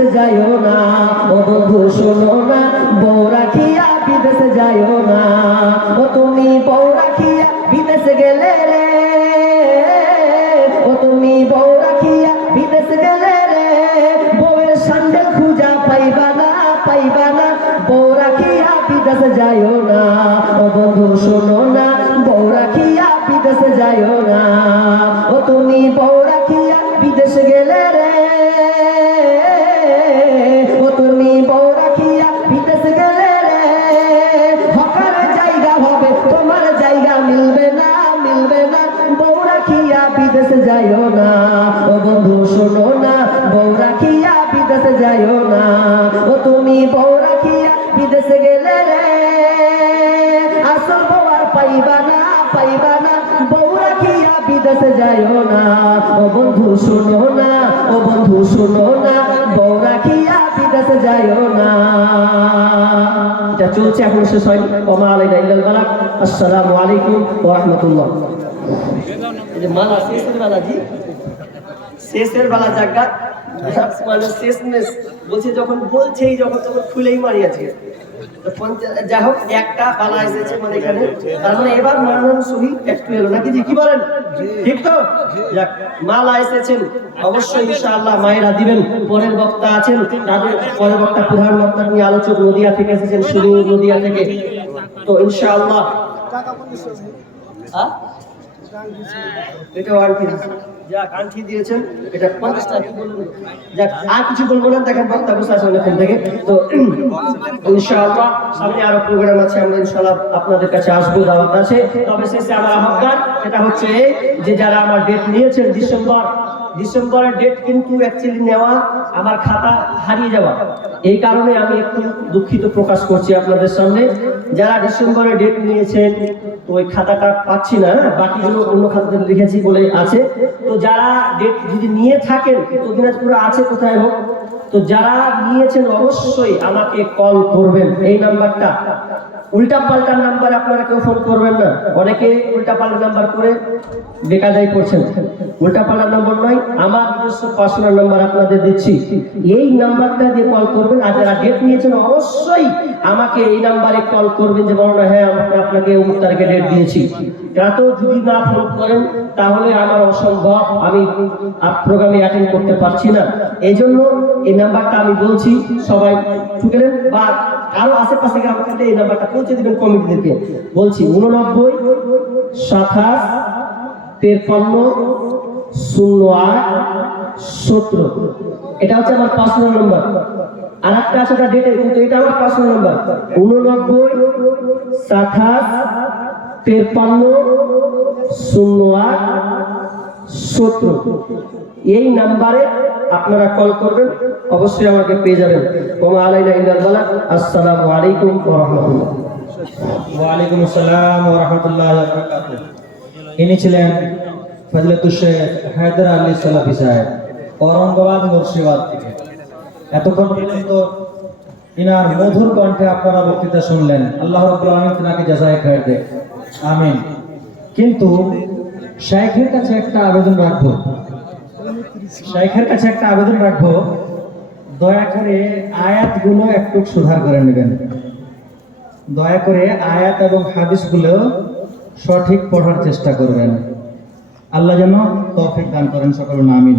বিদেশে যাইও না, ও বন্ধু শোনো না, বউ রাখিয়া বিদেশে যাইও না। ও তুমি বউ রাখিয়া বিদেশে গেলে রে, ও তুমি বউ রাখিয়া বিদেশে গেলে রে, বউয়ের সান্ডেল খুঁজা পাইবা না, পাইবা না। বউ রাখিয়া বিদেশে যাইও না, ও বন্ধু শোনো না, বউ রাখিয়া বিদেশে যাইও না। ও তুমি বউ রাখিয়া বিদেশে গেলে রে, ও তুমি বউ রাখিয়া বিদেশে গেলে রে, হকার জায়গা হবে তোমার জায়গা মিলবে না, মিলবে না। বউ রাখিয়া বিদেশে যাইও না, ও বন্ধু শোনো না, বউ রাখিয়া বিদেশে যাইও না। ও তুমি বউ রাখিয়া বিদেশে গেলে রে, আসল বউ আর পাইবা না, পাইবা না। বউ রাখিয়া বিদেশে যাইও না, ও বন্ধু শোনো না, ও বন্ধু শোনো না, বউ রাখিয়া বিদেশে যাইও না। এটা চলছে, এখন শেষ হয়নি। ওমা আলাইনা ইল্লাল বালাগ। আসসালামু আলাইকুম ওয়া রাহমাতুল্লাহ। এই যে মালা শেষের বেলা, জি শেষের বেলা জায়গা মানে শেষমেশ বলছে, যখন বলছেই যখন তখন খুলেই মারিয়াছে। যাই হোক, একটা পালা এসেছে মানে এখানে, তার মানে এবার মানান সহি একটু এলো নাকি, জি কি বলেন, ঠিক তো? যাক, মালা এসেছেন অবশ্যই ইনশাআল্লাহ মায়েরা দিবেন। পরের বক্তা আছেন, তাদের পরের বক্তা প্রধান বক্তা নিয়ে আলোচক নদিয়া থেকে এসেছেন, শুধু নদিয়া থেকে। তো ইনশাআল্লাহ এটা আর কি যা কান্ঠি দিয়েছেন, এটা 50 টাকা কি বলবো, যাক আর কিছু বলবো না, দেখেন বক্তা বসে আছে অনেকক্ষণ থেকে। তো ইনশাআল্লাহ সামনে আরো প্রোগ্রাম আছে, আমরা ইনশাআল্লাহ আপনাদের কাছে আসবো, দাওয়াত আছে। তবে শেষে আমার আহ্বান এটা হচ্ছে যে যারা আমার ডেট নিয়েছেন ডিসেম্বরের ডেট কিন্তু অ্যাকচুয়ালি নেওয়া আমার খাতা হারিয়ে যাওয়া, এই কারণে আমি একটু দুঃখিত প্রকাশ করছি আপনাদের সামনে। যারা ডিসেম্বরে ডেট নিয়েছেন ওই খাতাটা পাচ্ছি না, বাকিগুলো অন্য খাতাতে লিখেছি বলে আছে। তো যারা ডেট যদি নিয়ে থাকেন, তো দিনাজপুরে আছে কোথায় হোক, তো যারা নিয়েছেন অবশ্যই আমাকে কল করবেন। এই নাম্বারটা উল্টা পাল্টা নাম্বার, আপনারা কেউ ফোন করবেন না, অনেকে উল্টা পাল্টা নাম্বার করে বেকায়দাই করছেন। উল্টা পাল্টা নাম্বার নয়, আমার নিজস্ব পার্সোনাল নাম্বার আপনাদের দিচ্ছি, এই নাম্বারটা দিয়ে কল করবেন। আর যারা ডেট নিয়েছেন অবশ্যই আমাকে এই নাম্বারে কল করবেন, যে বলো না হ্যাঁ আপনাকে অমুক তারিখে ডেট দিয়েছি। এত যদি না ফোন করেন তাহলে আমার অসম্ভব, আমি প্রোগ্রামে অ্যাটেন্ড করতে পারছি না। এই জন্য এই নাম্বারটা আমি বলছি, সবাই ঠুকেলেন বা আরো আশেপাশে গ্রাম থেকে এই নাম্বারটা পৌঁছে দিবেন কমিটিদেরকে। বলছি 89 27 53 08 17, এটা হচ্ছে আমার পার্সোনাল নাম্বার। আর একটা আছে ওটা ডেটে, কিন্তু এটা আমার পার্সোনাল নাম্বার 89 27 53 08 17। এই নাম্বারে আপনারা কল করবেন, অবশ্যই আমাকে পেয়ে যাবেন। ওমা আলাইনা ইল্লাল বালাগ। আসসালামু আলাইকুম ওয়া রাহমাতুল্লাহ। ওয়া আলাইকুম আসসালাম ওয়া রাহমাতুল্লাহি ওয়া বারাকাতুহু। ইনি ছিলেন ফজলতুল শেখ হায়দার আলী সালাফি সাহেব, औरंगाबाद মুর্শিদাবাদ থেকে। এতক্ষণ পর্যন্ত ইনার মধুর কণ্ঠে আপনারা বক্তৃতা শুনলেন। আল্লাহ রাব্বুল আলামিন তিনাকে জাযায়ে খায়ের দেন, আমিন। কিন্তু শাইখের কাছে একটা আবেদন রাখবো, দয়া করে আয়াতগুলো একটু সুধার করে নেবেন। দয়া করে আয়াত এবং হাদিসগুলো সঠিক পড়ার চেষ্টা করবেন। আল্লাহ যেন তৌফিক দান করেন সকল, আমিন।